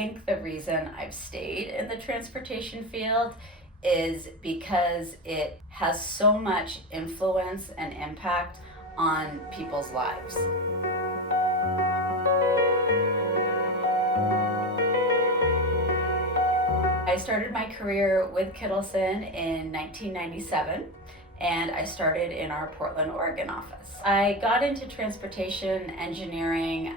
think the reason I've stayed in the transportation field is because it has so much influence and impact on people's lives. I started my career with Kittleson in 1997, and I started in our Portland, Oregon office. I got into transportation engineering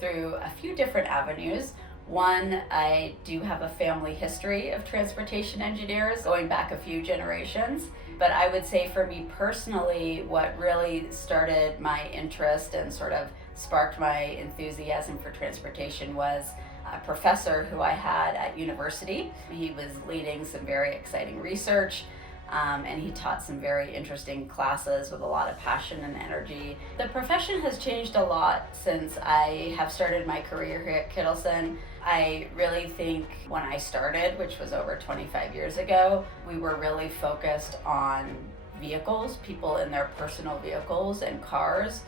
through a few different avenues. One, I do have a family history of transportation engineers going back a few generations. But I would say for me personally, what really started my interest and sort of sparked my enthusiasm for transportation was a professor who I had at university. He was leading some very exciting research. And he taught some very interesting classes with a lot of passion and energy. The profession has changed a lot since I have started my career here at Kittleson. I really think when I started, which was over 25 years ago, we were really focused on vehicles, people in their personal vehicles and cars,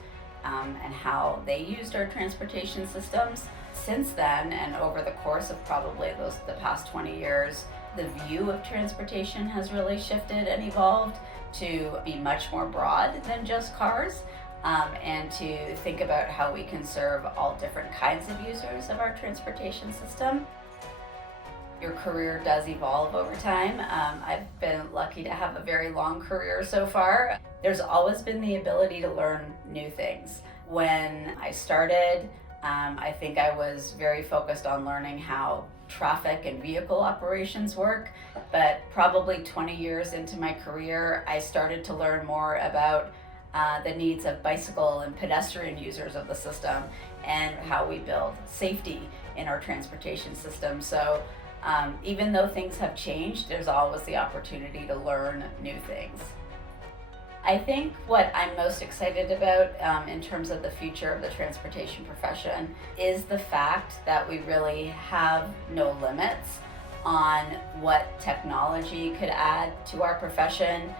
and how they used our transportation systems. Since then, and over the course of probably the past 20 years, the view of transportation has really shifted and evolved to be much more broad than just cars, and to think about how we can serve all different kinds of users of our transportation system. Your career does evolve over time. I've been lucky to have a very long career so far. There's always been the ability to learn new things. When I started, I think I was very focused on learning how traffic and vehicle operations work, but probably 20 years into my career, I started to learn more about the needs of bicycle and pedestrian users of the system and how we build safety in our transportation system. So even though things have changed, there's always the opportunity to learn new things. I think what I'm most excited about in terms of the future of the transportation profession is the fact that we really have no limits on what technology could add to our profession,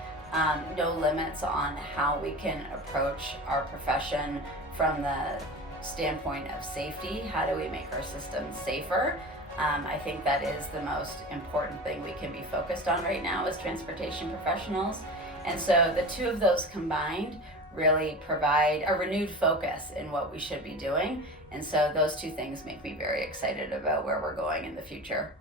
no limits on how we can approach our profession from the standpoint of safety. How do we make our systems safer? I think that is the most important thing we can be focused on right now as transportation professionals. And so the two of those combined really provide a renewed focus in what we should be doing. And so those two things make me very excited about where we're going in the future.